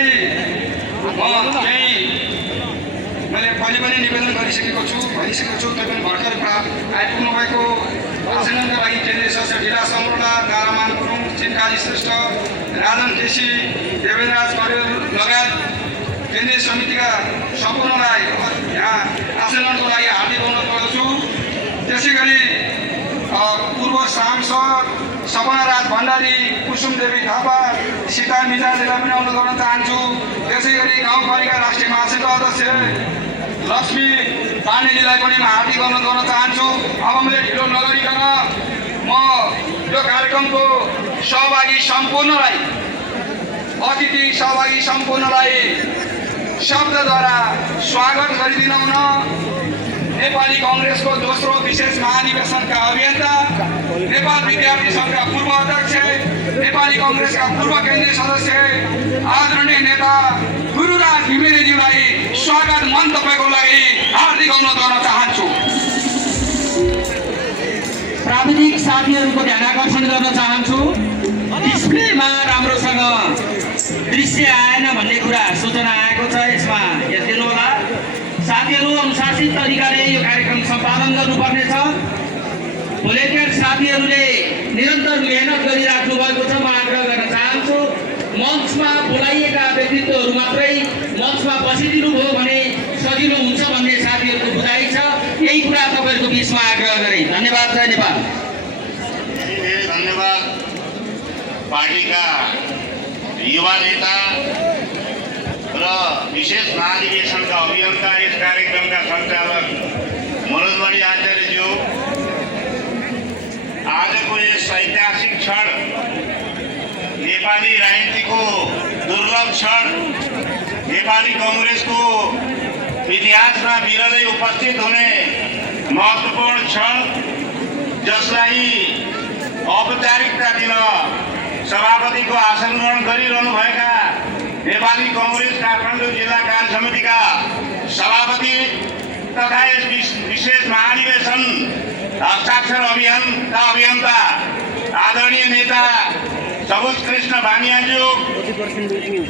गरी मैले पहिले पनि निवेदन गरिसकेको छु, भनिसकेको छु। तपाईँ भर्खर आइपुग्नु भएको आसनका लागि केन्द्रीय सदस्य ढिला सम्रोला, दारामान गुरुङ, चिनकाली श्रेष्ठ, राजन केसी, देवेन्द्रराज परेल लगायत केन्द्रीय समितिका सम्पूर्णलाई यहाँ आसनको लागि हार्दिक अनुरोध गर्दछु। त्यसै गरी पूर्व सांसद सपनाराज भण्डारी, कुसुमदेवी थापा, सीता मिजाजीलाई पनि अनुरोध गर्न चाहन्छु। त्यसै गरी गाउँपालिका राष्ट्रिय महासचिव अध्यक्ष लक्ष्मी पाण्डेजीलाई पनि म हार्दिक अनुरोध गर्न चाहन्छु। अब मैले ढिलो नगरिकन म यो कार्यक्रमको सहभागी सम्पूर्णलाई, अतिथि सहभागी सम्पूर्णलाई शब्दद्वारा स्वागत गरिदिन हुन नेपाली कांग्रेसको दोस्रो विशेष महाधिवेशनका अभियन्ता, नेपाल विद्यार्थी सङ्घका पूर्व अध्यक्ष, नेपाली कांग्रेसका पूर्व केन्द्रीय सदस्य आदरणीय नेता गुरुराज घिमिरेज्यूलाई स्वागत मन तपाईँको लागि हार्दिक अनुरोध गर्न चाहन्छु। प्राविधिक साथीहरूको ध्यान आकर्षण गर्न चाहन्छु। डिस्प्लेमा राम्रोसँग दृश्य आएन भन्ने कुरा सूचना आएको छ, यसमा हेरिदिनु होला। साथीहरू अनुशासित तरिकाले यो कार्यक्रम सम्पादन गर्नुपर्नेछ। भोलिन्टियर साथीहरूले निरन्तर मेहनत गरिराख्नु भएको छ। म आग्रह गर्न चाहन्छु, मञ्चमा बोलाइएका व्यक्तित्वहरू मात्रै मञ्चमा बसिदिनु भयो भने सजिलो हुन्छ भन्ने साथीहरूको बुझाइ छ। यही कुरा तपाईँहरूको बिचमा आग्रह गरे। धन्यवाद। जय नेपाल। धेरै धन्यवाद। पार्टीका युवा नेता र विशेष महाधिवेशनका अभियन्ता, यस कार्यक्रमका सञ्चालक मनोजमणि आचार्यज्यू, आजको यस ऐतिहासिक क्षण, नेपाली राजनीतिको दुर्लभ क्षण, नेपाली कांग्रेसको इतिहासमा विरलै उपस्थित हुने महत्त्वपूर्ण क्षण, जसलाई औपचारिकता दिन सभापतिको आसन ग्रहण गरिरहनुभएका नेपाली कांग्रेस काठमाडौँ जिल्ला कार्य समितिका सभापति तथा यस विशेष महाधिवेशन हस्ताक्षर अभियन्ता आदरणीय नेता सबुज कृष्ण भानियाज्यू,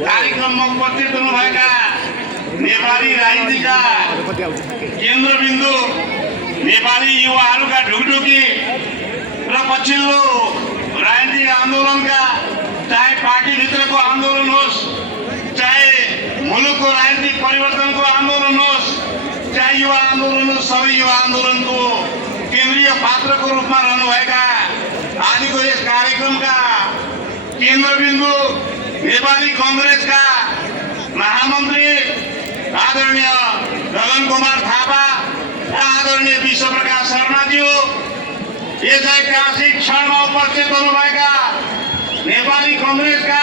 कार्यक्रममा उपस्थित हुनुभएका नेपाली राजनीतिका केन्द्रबिन्दु, नेपाली युवाहरूका ढुकढुकी र पछिल्लो राजनीतिक आन्दोलनका, चाहे पार्टीभित्रको आन्दोलन होस्, चाहे मुलुकको राजनीतिक परिवर्तनको आन्दोलन होस्, चाहे युवा आन्दोलन होस्, सबै युवा आन्दोलनको केन्द्रीय पात्रको रूपमा रहनुभएका आजको यस कार्यक्रमका केन्द्रबिन्दु नेपाली कांग्रेसका महामन्त्री आदरणीय गगन कुमार थापा, आदरणीय विश्वप्रकाश शर्माज्यू, यस ऐतिहासिक क्षणमा उपस्थित हुनुभएका नेपाली कांग्रेसका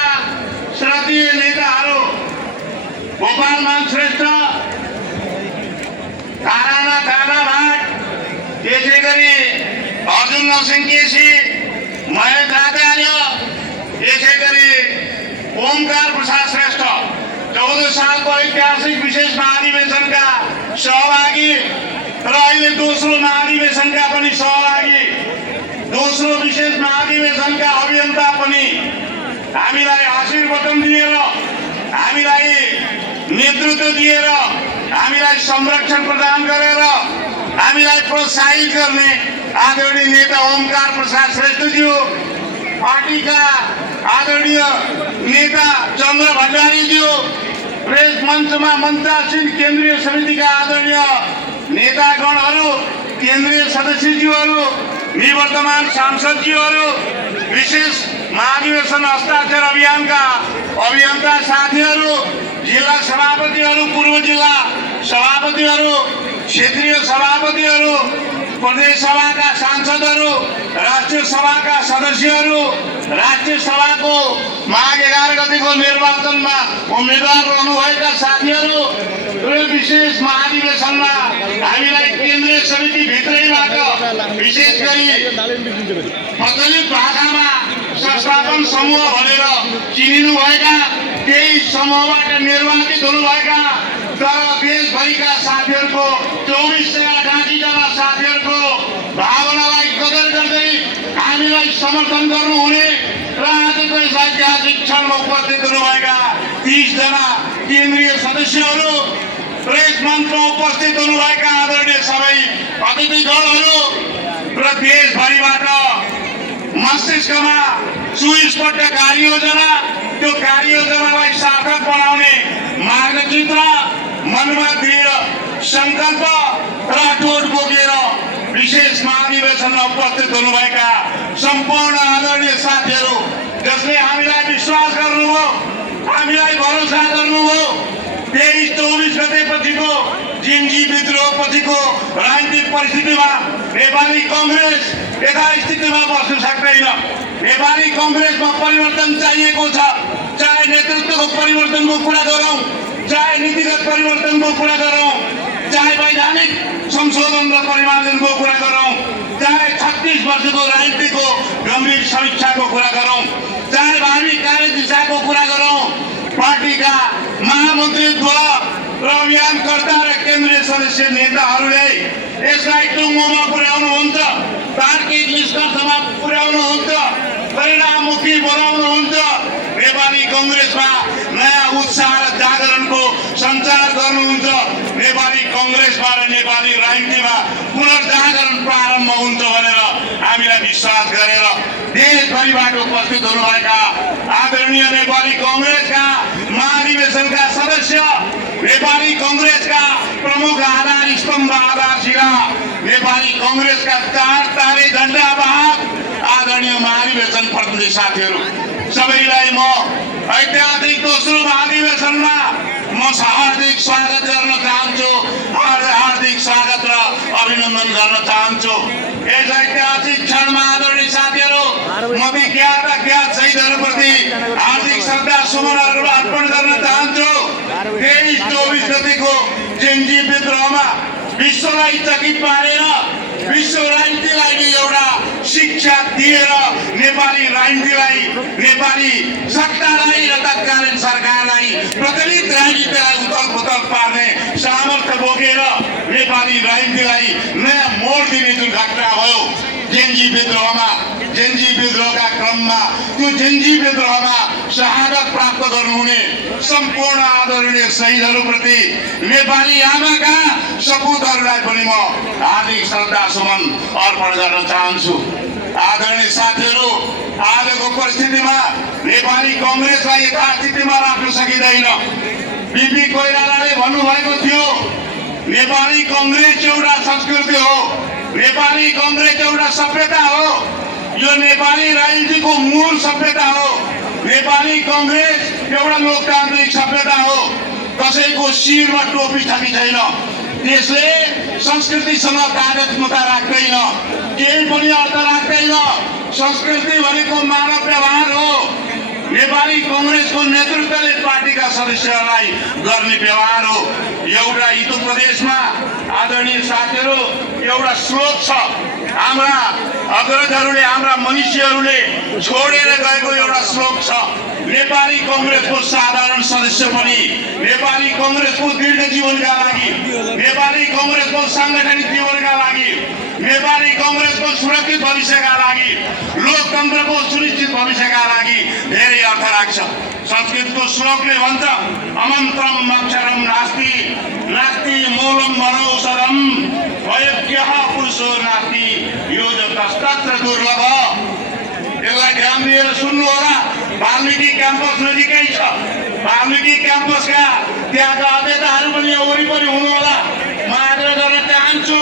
श्रद्धेय नेताहरू गोपालमान श्रेष्ठ, तारानाथ भाट, त्यसै गरी अर्जुन नरसिंह केसी, महेश आचार्य, त्यसै गरी ओमकार प्रसाद श्रेष्ठ, 14 सालको ऐतिहासिक विशेष महाधिवेशनका सहभागी र अहिले दोस्रो महाधिवेशनका पनि सहभागी, दोस्रो विशेष महाधिवेशनका अभियन्ता पनि हामीलाई आशीर्वादन दिएर, हामीलाई नेतृत्व दिएर, हामीलाई संरक्षण प्रदान गरेर, हामीलाई प्रोत्साहित गर्ने आदरणीय नेता ओमकार प्रसाद श्रेष्ठज्यू, पार्टीका आदरणीय नेता चन्द्र भण्डारीज्यू, प्रेस मञ्चमा मञ्चासीन केन्द्रीय समितिका आदरणीय नेतागणहरू, केन्द्रीय सदस्यज्यूहरू, निवर्तमान सांसदज्यूहरू, विशेष महाधिवेशन हस्ताक्षर अभियानका अभियन्ता साथीहरू, जिल्ला सभापतिहरू, पूर्व जिल्ला सभापतिहरू, क्षेत्रीय सभापतिहरू, प्रदेश सभाका सांसदहरू, राष्ट्रिय सभाका सदस्यहरू, राष्ट्रिय सभाको माघ 11 गतिको निर्वाचनमा उम्मेदवार रहनुभएका साथीहरू, विशेष महाधिवेशनमा हामीलाई केन्द्रीय समिति भित्रैबाट विशेष गरी प्रचलित भाषामा संस्थापन समूह भनेर चिनिनुभएका केही समूहबाट निर्वाचित हुनुभएका तर देशभरिका साथीहरूको 24,080 साथीहरूको भावनालाई कदर गर्दै हामीलाई समर्थन गर्नुहुने र आजको यस ऐतिहासिक क्षणमा उपस्थित हुनुभएका 30 जना केन्द्रीय सदस्यहरू, प्रेस मञ्चमा उपस्थित हुनुभएका आदरणीय सबै अतिथिगणहरू र देशभरिबाट मस्तिष्कमा सुस्पष्ट कार्ययोजना, त्यो कार्ययोजनालाई सार्थक बनाउने मार्गचित्र, मनमा दृढ सङ्कल्प र अठोट बोकेर विशेष महाधिवेशनमा उपस्थित हुनुभएका सम्पूर्ण आदरणीय साथीहरू, जसले हामीलाई विश्वास गर्नुभयो, हामीलाई भरोसा गर्नुभयो, 23-24 गते पछिको जिन्जी विद्रोह पछिको राजनीतिक परिस्थितिमा नेपाली कङ्ग्रेस यथास्थितिमा बस्न सक्दैन। नेपाली कङ्ग्रेसमा परिवर्तन चाहिएको छ, चाहे नेतृत्वको परिवर्तनको कुरा गरौँ, चाहे नीतिगत परिवर्तनको कुरा गरौँ, चाहे वैधानिक संशोधन र परिमार्जनको कुरा गरौँ, चाहे 36 वर्षको राजनीतिको गम्भीर समीक्षाको कुरा गरौँ, चाहे भावी कार्यदिशाको कुरा गरौँ, पार्टीका महामन्त्रीत्व र अभियानकर्ता र केन्द्रीय सदस्य नेताहरूले यसलाई टुङ्गोमा पुर्याउनुहुन्छ, तार्किक निष्कर्षमा पुर्याउनुहुन्छ, परिणाममुखी बनाउनुहुन्छ। नेपाली कङ्ग्रेसमा नयाँ उत्साह र जागरणको सञ्चार गर्नुहुन्छ। नेपाली कङ्ग्रेसमा र नेपाली राजनीतिमा पुनर्जागरण प्रारम्भ हुन्छ भनेर हामीलाई विश्वास गरेर देशभरिबाट उपस्थित हुनुभएका आदरणीय नेपाली कङ्ग्रेसका महाधिवेशनका सदस्य, नेपाली कङ्ग्रेसका प्रमुख आधार स्तम्भ आधारशिला, नेपाली कङ्ग्रेसका 4 तारे झण्डा वाहक आदरणीय महाधिवेशन प्रतिनिधि साथीहरू, सबैलाई म ऐतिहासिक दोस्रो महाधिवेशनमा म हार्दिक स्वागत गर्न चाहन्छु, हार्दिक स्वागत र अभिनन्दन गर्न चाहन्छु। यस ऐतिहासिक क्षणमा आदरणीय साथीहरू, म विख्यात अज्ञात शहीदहरूप्रति हार्दिक श्रद्धा सुमनहरू अर्पण गर्न चाहन्छु। 23-24 गतिको जिन्जी विद्रोहमा विश्वलाई चकित पारेर, विश्व राजनीतिलाई एउटा शिक्षा दिएर नेपाली राजनीतिलाई, नेपाली सत्तालाई र तत्कालीन सरकारलाई, प्रचलित राजनीतिलाई उथल पुथल पार्ने सामर्थ्य बोकेर नेपाली राजनीतिलाई नयाँ मोड दिने जुन घटना भयो जेन्जी विद्रोहमा, जेन्जी विद्रोहका क्रममा, त्यो जेन्जी विद्रोहमा शहादत प्राप्त गर्नुहुने सम्पूर्ण आदरणीय शहीदहरूप्रति, नेपाली आमाका सपुतहरूलाई पनि म हार्दिक श्रद्धा सुमन अर्पण गर्न चाहन्छु। आदरणीय साथीहरू, आजको परिस्थितिमा नेपाली कङ्ग्रेसलाई यथास्थितिमा राख्न सकिँदैन। बिपी कोइरालाले भन्नुभएको थियो, नेपाली कङ्ग्रेस एउटा संस्कृति हो, नेपाली कङ्ग्रेस एउटा सभ्यता हो, यो नेपाली राजनीतिको मूल सभ्यता हो, नेपाली कङ्ग्रेस एउटा लोकतान्त्रिक सभ्यता हो। कसैको शिरमा टोपी छ कि छैन, त्यसले संस्कृतिसँग तादात्म्यता राख्दैन, केही पनि अर्थ राख्दैन। संस्कृति भनेको मानव व्यवहार हो। नेपाली कङ्ग्रेसको नेतृत्वले पार्टीका सदस्यहरूलाई गर्ने व्यवहार हो। एउटा हिन्दू प्रदेशमा आदरणीय साथीहरू, एउटा श्लोक छ, हाम्रा अग्रजहरूले, हाम्रा मनुष्यहरूले छोडेर गएको एउटा श्लोक छ। नेपाली कङ्ग्रेसको साधारण सदस्य पनि नेपाली कङ्ग्रेसको दीर्घ जीवनका लागि, नेपाली कङ्ग्रेसको साङ्गठनिक जीवनका लागि, नेपाली कङ्ग्रेसको सुरक्षित भविष्यका लागि, लोकतन्त्रको सुनिश्चित भविष्यका लागि धेरै अर्थ राख्छ। संस्कृतको श्लोकले भन्छ, अमन्त्रम अक्षरम नास्ति, नास्ति मूलम मनौषधम, वैज्ञः पुरुषो नास्ति, योजकस्तत्र दुर्लभ। यसलाई ध्यान दिएर सुन्नु होला। वाल्मिकी क्याम्पस नजिकै छ, वाल्मिकी क्याम्पसका त्यहाँका अध्यक्षहरू पनि यहाँ वरिपरि हुनु होला। म आग्रह गर्न चाहन्छु,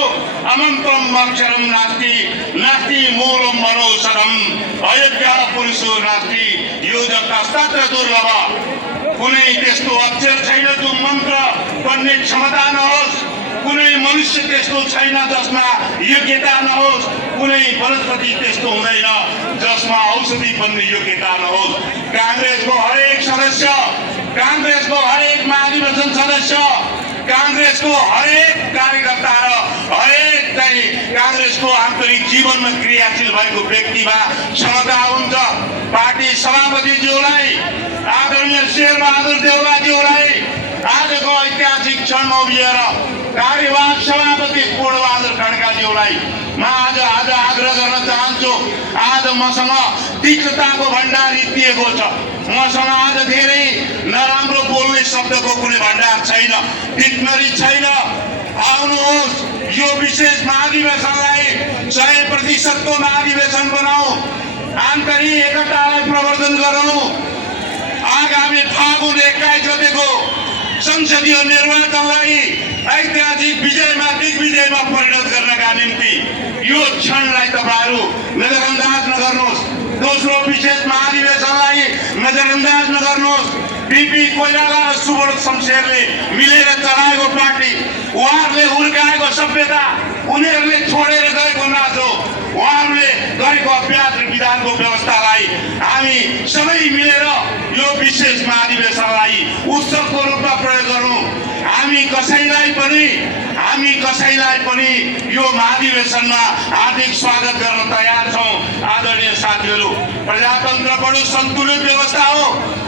अमन्त्रम अक्षरम नास्ति, नास्ति मूलम मनौषधम, वैज्ञः पुरुषो नास्ति, योजकस्तत्र दुर्लभ। कुनै त्यस्तो अक्षर छैन जो मन्त्र पढ्ने क्षमता नहोस्, कुनै मनुष्य त्यस्तो छैन जसमा योग्यता नहोस्, कुनै वनस्पति त्यस्तो हुँदैन जसमा औषधि बन्ने योग्यता नहोस्। काङ्ग्रेसको हरेक सदस्य, काङ्ग्रेसको हरेक महाधिवेशन सदस्य, काङ्ग्रेसको हरेक कार्यकर्ता र हरेक चाहिँ काङ्ग्रेसको आन्तरिक जीवनमा क्रियाशील भएको व्यक्तिमा क्षमता हुन्छ। पार्टी सभापतिज्यूलाई, आदरणीय शेरबहादुर देउवाज्यूलाई आजको ऐतिहासिक क्षणमा उभिएर कार्यवाहक सभापति पूर्णबहादुर खड्काज्यूलाई म आज आग्रह गर्न चाहन्छु। आज मसँग तिक्तताको भण्डार दिएको छ, मसँग आज धेरै नराम्रो बोल्ने शब्दको कुनै भण्डार छैन, डिक्सनरी छैन। आउनुहोस्, यो विशेष महाधिवेशनलाई 100% को महाधिवेशन बनाऊ, आन्तरिक एकतालाई प्रवर्धन गरौँ। आगामी फागुन 21 गतेको संसदीय निर्वाचनलाई ऐतिहासिक विजयमा दिग्विजयमा परिणत गर्नका निम्ति यो क्षणलाई तपाईँहरू नजरअन्दाज नगर्नुहोस्। दोस्रो विशेष महाधिवेशनलाई नजरअन्दाज नगर्नुहोस्। बिपी कोइराला र सुबोध शमशेरले मिलेर चलाएको पार्टी, उहाँहरूले हुर्काएको सभ्यता, उनीहरूले छोडेर गएको नाचो, उहाँहरूले गरेको अभ्यास र विधानको व्यवस्थालाई हामी सबै मिलेर यो विशेष महाधिवेशनलाई उत्सवको रूपमा प्रयोग गरौँ। हामी कसैलाई पनि यो महाधिवेशनमा हार्दिक स्वागत गर्न तयार छौँ। आदरणीय साथीहरू, प्रजातन्त्र बडो सन्तुलित व्यवस्था हो।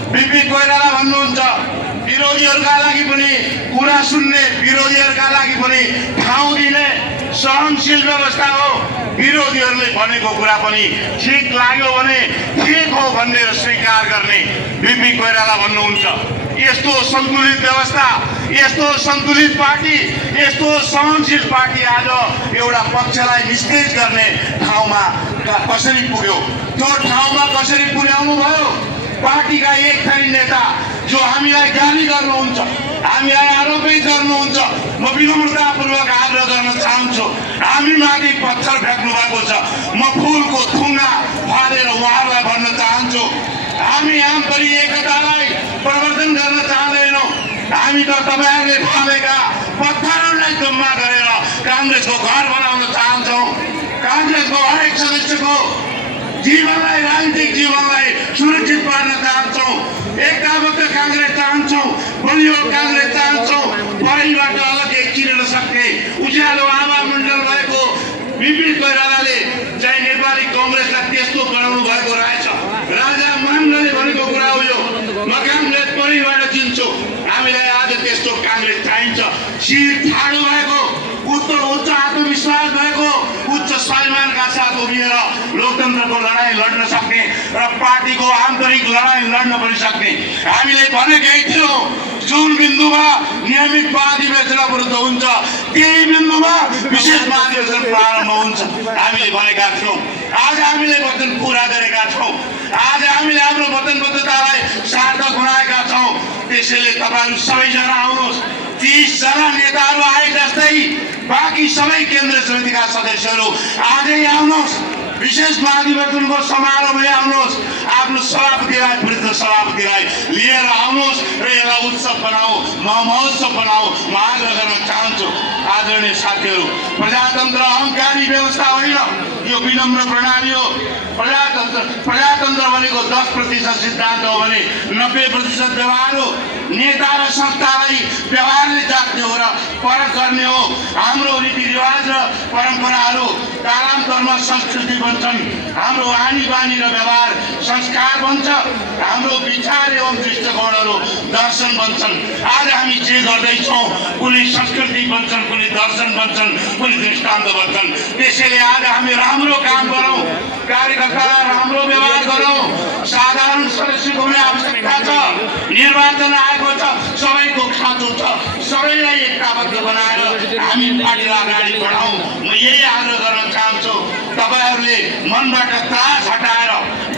बिपी कोइराला भन्नुहुन्छ, विरोधीहरूका लागि पनि कुरा सुन्ने, विरोधीहरूका लागि पनि ठाउँ दिने सहनशील व्यवस्था हो। विरोधीहरूले भनेको कुरा पनि ठिक लाग्यो भने ठिक हो भनेर स्वीकार गर्ने बिपी कोइराला भन्नुहुन्छ। यस्तो सन्तुलित व्यवस्था, यस्तो सन्तुलित पार्टी, यस्तो सहनशील पार्टी आज एउटा पक्षलाई निस्तेज गर्ने ठाउँमा कसरी पुग्यो? त्यो ठाउँमा कसरी पुर्याउनु भयो? पार्टीका एक थरी नेता जो हामीलाई गाली गर्नुहुन्छ, हामीलाई आरोपित गर्नुहुन्छ, म विनम्रतापूर्वक आग्रह गर्न चाहन्छु, हामी माथि पत्थर फ्याँक्नु भएको छ। म फुलको थुङ्गा फालेर उहाँहरूलाई भन्न चाहन्छु, हामी आन्तरिक एकतालाई प्रवर्धन गर्न चाहँदैनौँ। हामी त तपाईँहरूले फालेका पत्थरहरूलाई जम्मा गरेर काङ्ग्रेसको घर बनाउन चाहन्छौँ। काङ्ग्रेसको हरेक सदस्यको जीवनलाई, राजनीतिक जीवनलाई सुरक्षित पार्न चाहन्छौँ। एकताबद्ध काङ्ग्रेस चाहन्छौँ, बलियो काङ्ग्रेस चाहन्छौँ। परिबाट अलग्गै चिर्न सक्ने उज्यालो आभा मण्डल भएको बिपी कोइरालाले चाहिँ नेपाली कङ्ग्रेसलाई त्यस्तो बनाउनु भएको रहेछ। राजा महङ्गले भनेको कुरा हो यो, म काङ्ग्रेस परिबाट चिन्छु। हामीलाई आज त्यस्तो काङ्ग्रेस चाहिन्छ, शिर ठाडो भएको, उच्च आत्मविश्वास भएको, उच्च स्वाभिमानका साथ उभिएर लोकतन्त्रको लडाइँ लड्न सक्ने र पार्टीको आन्तरिक लडाइँ लड्न पनि सक्ने। हामीले भनेकै थियौँ, जुन बिन्दुमा नियमित महाधिवेशन अवरुद्ध हुन्छ त्यही बिन्दुमा विशेष महाधिवेशन प्रारम्भ हुन्छ हामीले भनेका थियौँ। आज हामीले वचन पुरा गरेका छौँ। आज हामीले हाम्रो वचनबद्धतालाई सार्थक बनाएका छौँ। त्यसैले तपाईँहरू सबैजना आउनुहोस्। 30 जना नेताहरू आए जस्तै बाँकी सबै केन्द्रीय समितिका सदस्यहरू आजै आउनुहोस्। विशेष महाधिवेशनको समारोहमै आउनुहोस्। आफ्नो सभापतिलाई, वृद्ध सभापतिलाई लिएर आउनुहोस् र यसलाई उत्सव बनाऊ, महोत्सव बनाऊ, म आग्रह गर्न चाहन्छु। आदरणीय साथीहरू, प्रजातन्त्र अहङ्कारी व्यवस्था होइन, यो विनम्र प्रणाली हो। प्रजातन्त्र भनेको 10% सिद्धान्त हो भने 90% व्यवहार हो। नेता र संस्थालाई व्यवहारले जात्ने हो र परख गर्ने हो। हाम्रो रीतिरिवाज र परम्पराहरू कालान्तरमा संस्कृति बन्छन्। हाम्रो आनी बानी र व्यवहार संस्कार बन्छ। हाम्रो विचार एवं दृष्टिकोणहरू दर्शन बन्छन्। आज हामी जे गर्दैछौँ कुनै संस्कृति बन्छन्, कुनै दर्शन बन्छन्, कुनै दृष्टान्त बन्छन्। त्यसैले आज हामी राम्रो काम गरौँ, कार्यकर्तालाई राम्रो व्यवहार गरौँ। साधारण सदस्यको पनि आवश्यकता छ। निर्वाचन आएको छ, सबैको खाँचो छ। सबैलाई एकताबद्ध बनाएर हामी पार्टीलाई अगाडि बढाउँ। म यही आग्रह गर्न चाहन्छु। तपाईँहरूले मनबाट त्रास हटाएर,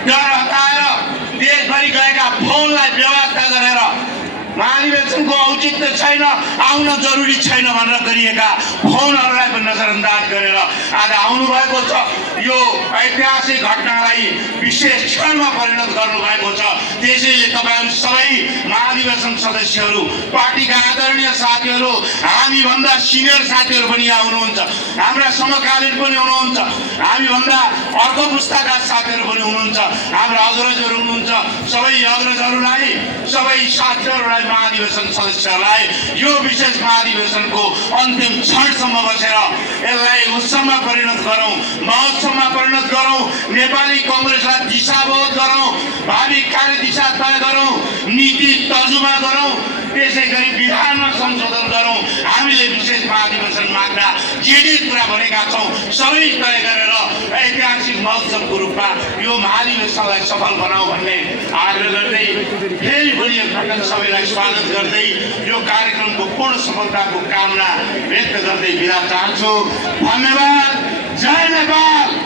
डर हटाएर देशभरि गएका फोनलाई व्यवस्था गरेर महाधिवेशनको औचित्य छैन, आउन जरुरी छैन भनेर गरिएका फोनहरूलाई पनि नजरअन्दाज गरेर आज आउनुभएको छ। यो ऐतिहासिक घटनालाई विशेष क्षणमा परिणत गर्नुभएको छ। त्यसैले तपाईँहरू सबै महाधिवेशन सदस्यहरू, पार्टीका आदरणीय साथीहरू, हामीभन्दा सिनियर साथीहरू पनि आउनुहुन्छ, हाम्रा समकालीन पनि हुनुहुन्छ, हामीभन्दा अर्को पुस्ताका साथीहरू पनि हुनुहुन्छ, हाम्रा अग्रजहरू हुनुहुन्छ। सबै अग्रजहरूलाई, सबै साथीहरूलाई, महाधिवेशन सदस्यहरूलाई यो विशेष महाधिवेशनको अन्तिम क्षणसम्म बसेर यसलाई उत्सवमा परिणत गरौँ, महोत्सवमा परिणत गरौँ। नेपाली कङ्ग्रेसलाई दिशाबोध गरौँ, भावी कार्यदिशा तय गरौँ, नीति तर्जुमा गरौँ। त्यसै गरी विधानमा संशोधन गरौँ। हामीले विशेष महाधिवेशन माग्दा जे कुरा भनेका छौँ सबै तय गरेर ऐतिहासिक महोत्सवको रूपमा यो महाधिवेशनलाई सफल बनाऊ भन्ने आग्रह गर्दै फेरि पनि एकपटक सबैलाई स्वागत गर्दै यो कार्यक्रमको पूर्ण सफलताको कामना व्यक्त गर्दै बिदा चाहन्छु। धन्यवाद। जय नेपाल।